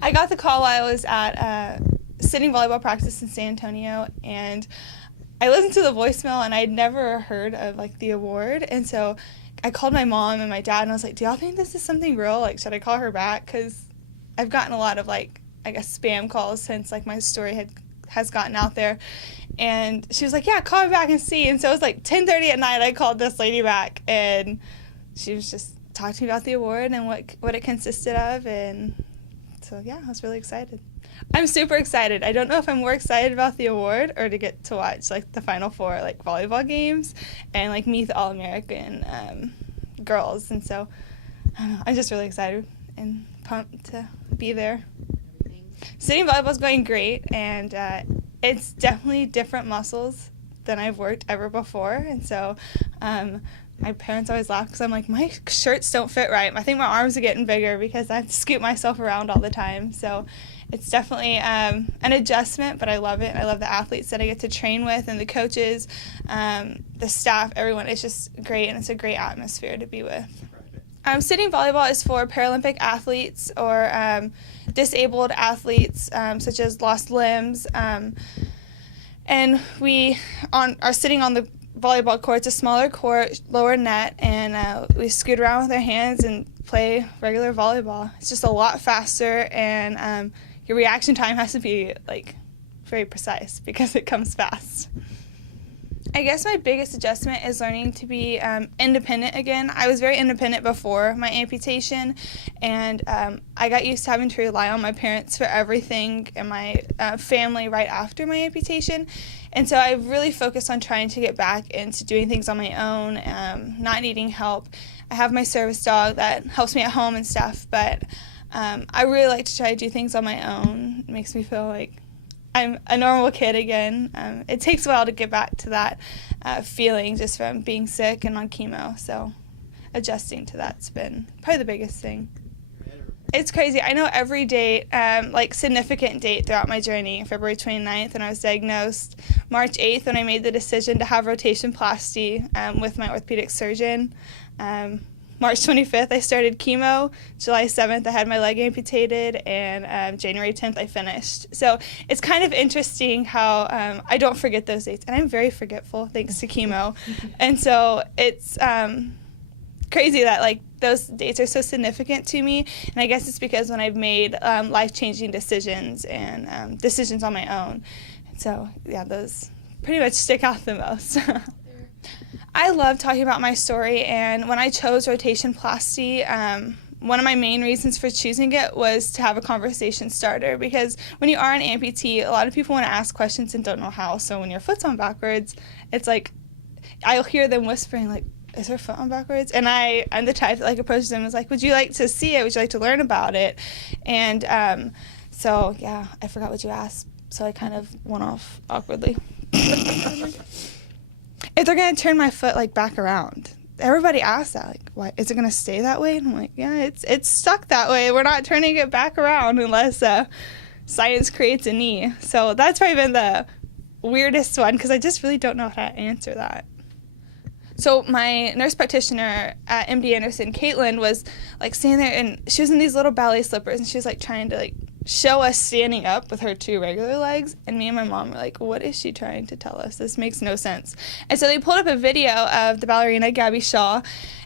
I got the call while I was at sitting volleyball practice in San Antonio, and I listened to the voicemail, and I'd never heard of like the award, and so I called my mom and my dad, and I was like, "Do y'all think this is something real? Like, should I call her back?" Because I've gotten a lot of like, I guess, spam calls since like my story has gotten out there, and she was like, "Yeah, call me back and see." And so it was like 10:30 at night. I called this lady back, and she was just talking to me about the award and what it consisted of, and so yeah, I was really excited. I'm super excited. I don't know if I'm more excited about the award or to get to watch like the Final Four like volleyball games and like meet the All-American girls, and so I don't know, I'm just really excited and pumped to be there. Sitting volleyball is going great, and it's definitely different muscles than I've worked ever before, and so my parents always laugh because I'm like, my shirts don't fit right. I think my arms are getting bigger because I have to scoot myself around all the time. So it's definitely an adjustment, but I love it. I love the athletes that I get to train with and the coaches, the staff, everyone. It's just great, and it's a great atmosphere to be with. Sitting volleyball is for Paralympic athletes or disabled athletes such as lost limbs. And we are sitting on the volleyball court. It's a smaller court, lower net, and we scoot around with our hands and play regular volleyball. It's just a lot faster, and your reaction time has to be like very precise because it comes fast. I guess my biggest adjustment is learning to be independent again. I was very independent before my amputation, and I got used to having to rely on my parents for everything and my family right after my amputation. And so I really focused on trying to get back into doing things on my own, not needing help. I have my service dog that helps me at home and stuff, but I really like to try to do things on my own. It makes me feel like I'm a normal kid again. It takes a while to get back to that feeling just from being sick and on chemo, so adjusting to that's been probably the biggest thing. It's crazy. I know every date, like significant date throughout my journey. February 29th when I was diagnosed, March 8th when I made the decision to have RotationPlasti with my orthopedic surgeon. March 25th I started chemo, July 7th I had my leg amputated, and January 10th I finished. So it's kind of interesting how I don't forget those dates, and I'm very forgetful thanks to chemo. And so it's crazy that like those dates are so significant to me, and I guess it's because when I've made life-changing decisions and decisions on my own. And so yeah, those pretty much stick out the most. I love talking about my story, and when I chose RotationPlasti, one of my main reasons for choosing it was to have a conversation starter, because when you are an amputee, a lot of people want to ask questions and don't know how. So when your foot's on backwards, it's like I'll hear them whispering like, "Is her foot on backwards?" And I'm the type that like approaches them and is like, "Would you like to see it? Would you like to learn about it?" And so yeah, I forgot what you asked, so I kind of went off awkwardly. If they're going to turn my foot like back around. Everybody asks that, like, "Why is it going to stay that way?" And I'm like, yeah, it's stuck that way. We're not turning it back around unless science creates a knee. So that's probably been the weirdest one, because I just really don't know how to answer that. So my nurse practitioner at MD Anderson, Caitlin, was like standing there, and she was in these little ballet slippers, and she was like trying to like show us standing up with her two regular legs, and me and my mom were like, "What is she trying to tell us? This makes no sense." And so they pulled up a video of the ballerina Gabby Shaw,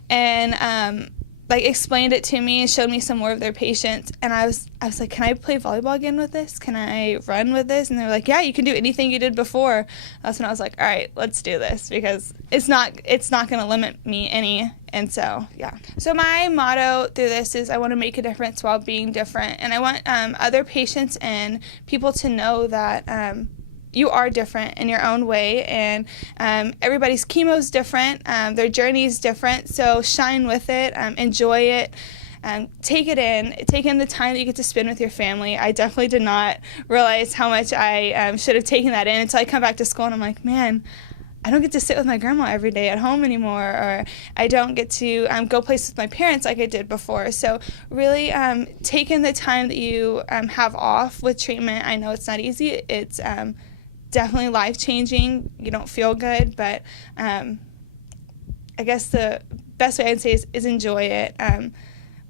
and like explained it to me and showed me some more of their patients, and I was like, "Can I play volleyball again with this? Can I run with this?" And they were like, "Yeah, you can do anything you did before." That's when I was like, "All right, let's do this," because it's not going to limit me any. And so yeah, so my motto through this is I want to make a difference while being different, and I want other patients and people to know that you are different in your own way, and everybody's chemo is different, their journey is different, so shine with it, enjoy it, take in the time that you get to spend with your family. I definitely did not realize how much I should have taken that in until I come back to school, and I'm like, man, I don't get to sit with my grandma every day at home anymore, or I don't get to go places with my parents like I did before. So really take in the time that you have off with treatment. I know it's not easy. It's definitely life-changing. You don't feel good, but I guess the best way I'd say is enjoy it.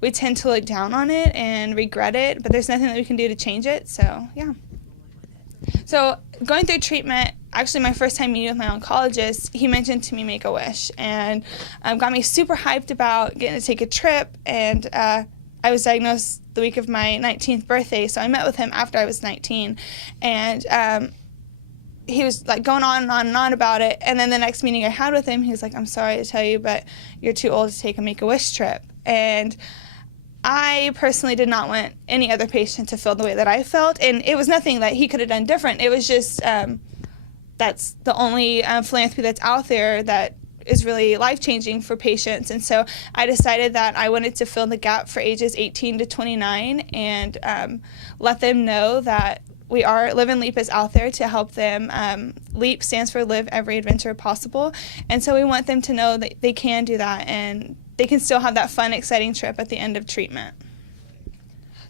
we tend to look down on it and regret it, but there's nothing that we can do to change it. So, yeah. So going through treatment, actually my first time meeting with my oncologist, he mentioned to me Make-A-Wish, and got me super hyped about getting to take a trip. And I was diagnosed the week of my 19th birthday, so I met with him after I was 19. And he was like going on and on and on about it. And then the next meeting I had with him, he was like, I'm sorry to tell you, but you're too old to take a Make-A-Wish trip. And I personally did not want any other patient to feel the way that I felt, and it was nothing that he could have done different. It was just that's the only philanthropy that's out there that is really life-changing for patients. And so I decided that I wanted to fill the gap for ages 18 to 29 and let them know that we are, Live and Leap is out there to help them. LEAP stands for Live Every Adventure Possible, and so we want them to know that they can do that and they can still have that fun, exciting trip at the end of treatment.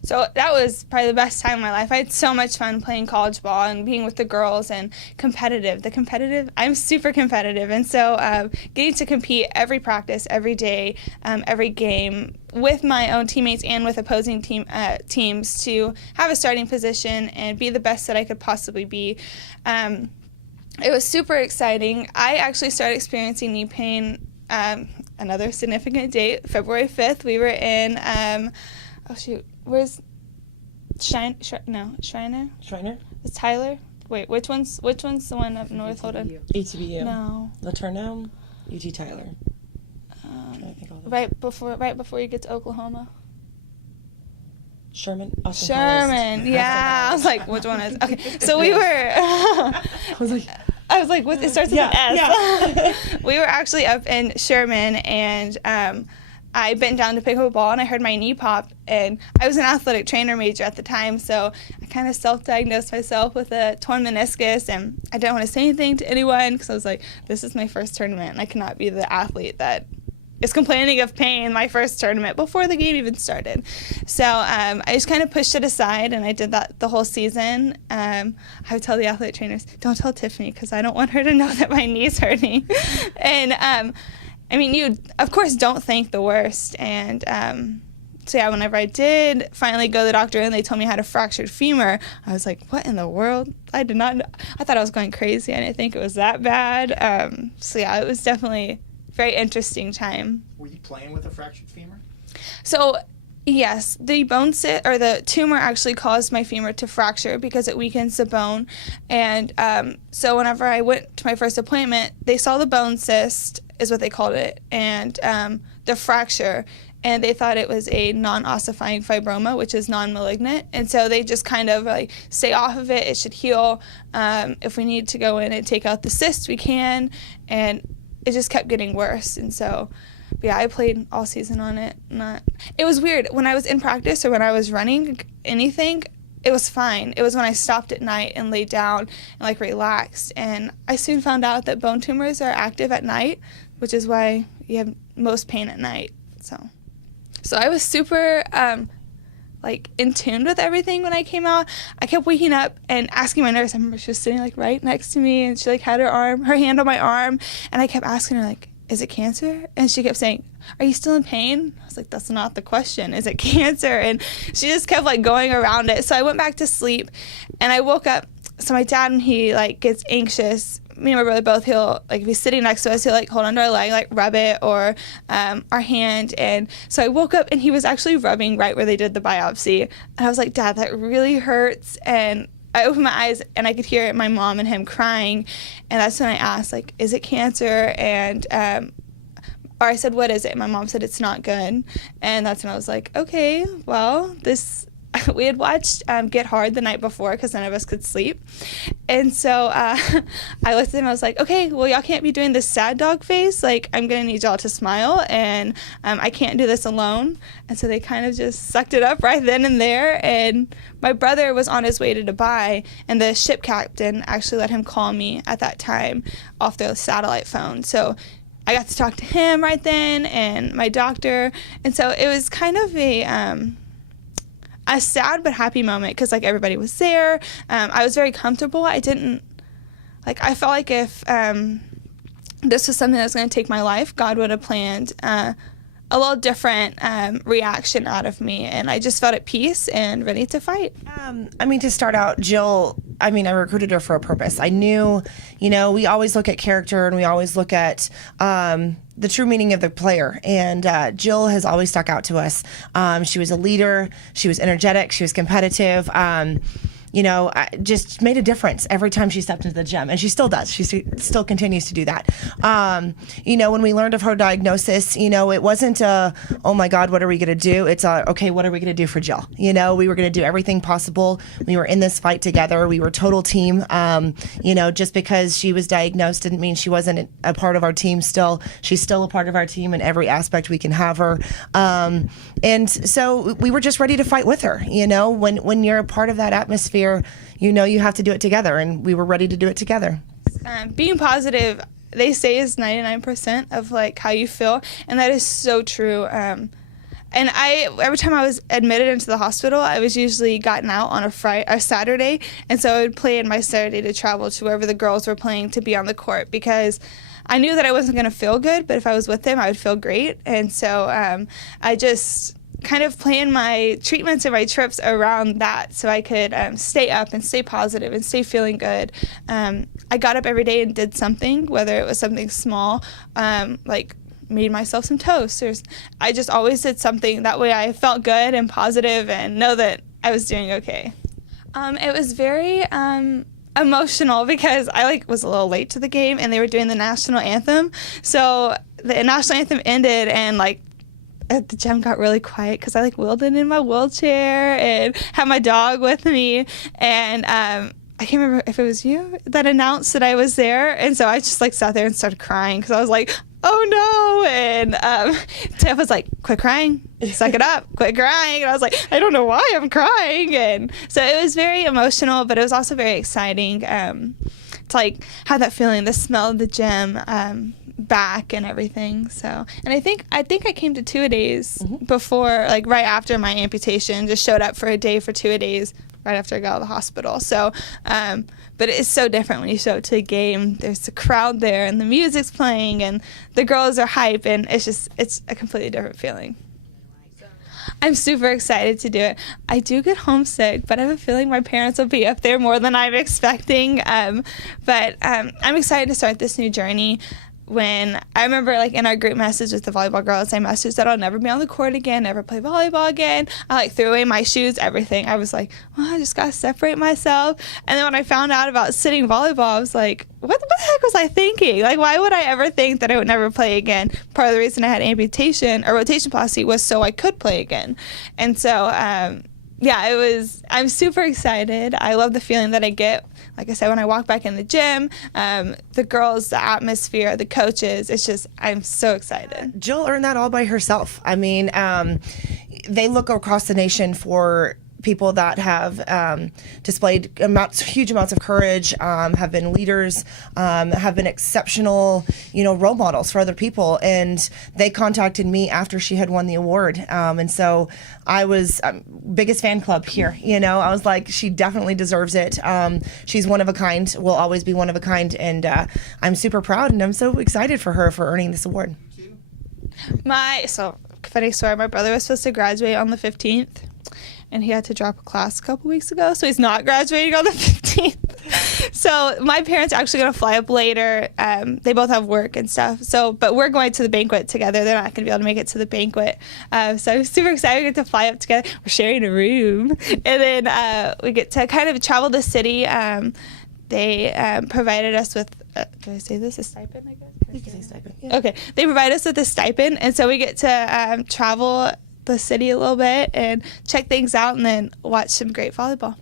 So that was probably the best time of my life. I had so much fun playing college ball and being with the girls and competitive. I'm super competitive, and so getting to compete every practice, every day, every game with my own teammates and with opposing teams to have a starting position and be the best that I could possibly be. It was super exciting. I actually started experiencing knee pain another significant date, February 5th. We were in, where's Shriner? It's Tyler? Wait, which one's the one up north? Hold on. ATBU. No. LaTourneau, UT Tyler. Right before you get to Oklahoma. Sherman, yeah. I was like, which one is? Okay, so we were. I was like, what? It starts with an S. Yeah. We were actually up in Sherman, and I bent down to pick up a ball, and I heard my knee pop. And I was an athletic trainer major at the time, so I kind of self-diagnosed myself with a torn meniscus, and I didn't want to say anything to anyone because I was like, this is my first tournament, and I cannot be the athlete that is complaining of pain my first tournament before the game even started. So I just kind of pushed it aside, and I did that the whole season. I would tell the athletic trainers, don't tell Tiffany because I don't want her to know that my knee's hurting. And I mean, you, of course, don't think the worst. And so yeah, whenever I did finally go to the doctor and they told me I had a fractured femur, I was like, what in the world? I did not know. I thought I was going crazy. I didn't think it was that bad. So yeah, it was definitely very interesting time. Were you playing with a fractured femur? So yes, the tumor actually caused my femur to fracture because it weakens the bone. And so whenever I went to my first appointment, they saw the bone cyst, is what they called it, and the fracture, and they thought it was a non-ossifying fibroma, which is non-malignant. And so they just kind of like, stay off of it, it should heal. If we need to go in and take out the cyst, we can. And it just kept getting worse. And so, yeah, I played all season on it. It was weird. When I was in practice or when I was running anything, it was fine. It was when I stopped at night and laid down and like relaxed. And I soon found out that bone tumors are active at night, which is why you have most pain at night. So I was super like in tune with everything when I came out. I kept waking up and asking my nurse. I remember she was sitting like right next to me, and she like had her hand on my arm, and I kept asking her like, is it cancer? And she kept saying, are you still in pain? I was like, that's not the question. Is it cancer? And she just kept like going around it. So I went back to sleep, and I woke up. So my dad, when he like gets anxious, me and my brother both, he'll like, if he's sitting next to us, he'll like hold onto our leg, like rub it, or our hand. And so I woke up and he was actually rubbing right where they did the biopsy. And I was like, Dad, that really hurts. And I opened my eyes and I could hear my mom and him crying. And that's when I asked, like, is it cancer? And or I said, what is it? And my mom said, it's not good. And that's when I was like, okay, well, we had watched Get Hard the night before because none of us could sleep. And so I looked at him, I was like, okay, well, y'all can't be doing this sad dog face. Like, I'm going to need y'all to smile, and I can't do this alone. And so they kind of just sucked it up right then and there. And my brother was on his way to Dubai, and the ship captain actually let him call me at that time off their satellite phone. So I got to talk to him right then, and my doctor. And so it was kind of a sad but happy moment because like everybody was there. I was very comfortable. I felt like if this was something that was going to take my life, God would have planned a little different reaction out of me, and I just felt at peace and ready to fight. To start out, Jill, I recruited her for a purpose. I knew, we always look at character and we always look at the true meaning of the player. And Jill has always stuck out to us. She was a leader. She was energetic. She was competitive. Just made a difference every time she stepped into the gym, and she still does. She still continues to do that. When we learned of her diagnosis, it wasn't oh my God, what are we going to do? It's okay, what are we going to do for Jill? We were going to do everything possible. We were in this fight together. We were a total team. Just because she was diagnosed didn't mean she wasn't a part of our team still. She's still a part of our team in every aspect we can have her. And so we were just ready to fight with her. When you're a part of that atmosphere, you have to do it together, and we were ready to do it together. Being positive, they say, is 99% of like how you feel, and that is so true. And every time I was admitted into the hospital, I was usually gotten out on a Saturday, and so I would plan my Saturday to travel to wherever the girls were playing to be on the court, because I knew that I wasn't going to feel good, but if I was with them, I would feel great. And so I just kind of plan my treatments and my trips around that so I could stay up and stay positive and stay feeling good. I got up every day and did something, whether it was something small, like made myself some toast, or I just always did something. That way I felt good and positive and know that I was doing okay. It was very emotional because I was a little late to the game, and they were doing the national anthem. So the national anthem ended, and the gym got really quiet because I wheeled in my wheelchair and had my dog with me, and I can't remember if it was you that announced that I was there, and so I just sat there and started crying because I was like, oh no. And Tiff was like, quit crying, suck it up, quit crying. And I was like, I don't know why I'm crying. And so it was very emotional, but it was also very exciting to have that feeling, the smell of the gym back and everything. So, and I think I came to two-a-days before, right after my amputation, just showed up for a day for two-a-days right after I got out of the hospital. So, but it's so different when you show up to a game. There's a crowd there, and the music's playing, and the girls are hype, and it's a completely different feeling. I'm super excited to do it. I do get homesick, but I have a feeling my parents will be up there more than I'm expecting. But I'm excited to start this new journey. When I remember in our group message with the volleyball girls, I messaged that I'll never be on the court again, never play volleyball again. I threw away my shoes, everything. I was like, well, I just got to separate myself. And then when I found out about sitting volleyball, I was like, what the heck was I thinking? Why would I ever think that I would never play again? Part of the reason I had amputation or RotationPlasti was so I could play again. And so, I'm super excited. I love the feeling that I get. Like I said, when I walk back in the gym, the girls, the atmosphere, the coaches, I'm so excited. Jill earned that all by herself. They look across the nation for people that have displayed huge amounts of courage, have been leaders, have been exceptional, role models for other people. And they contacted me after she had won the award. And so I was biggest fan club here. I was like, she definitely deserves it. She's one of a kind, will always be one of a kind. And I'm super proud, and I'm so excited for her for earning this award. Funny story, my brother was supposed to graduate on the 15th. And he had to drop a class a couple weeks ago, so he's not graduating on the 15th. So my parents are actually going to fly up later. They both have work and stuff. But we're going to the banquet together. They're not going to be able to make it to the banquet. So I'm super excited we get to fly up together. We're sharing a room. And then we get to kind of travel the city. They provided us with, do I say this, a stipend, I guess? You can say stipend. Yeah. Okay. They provide us with a stipend, and so we get to travel the city a little bit and check things out and then watch some great volleyball.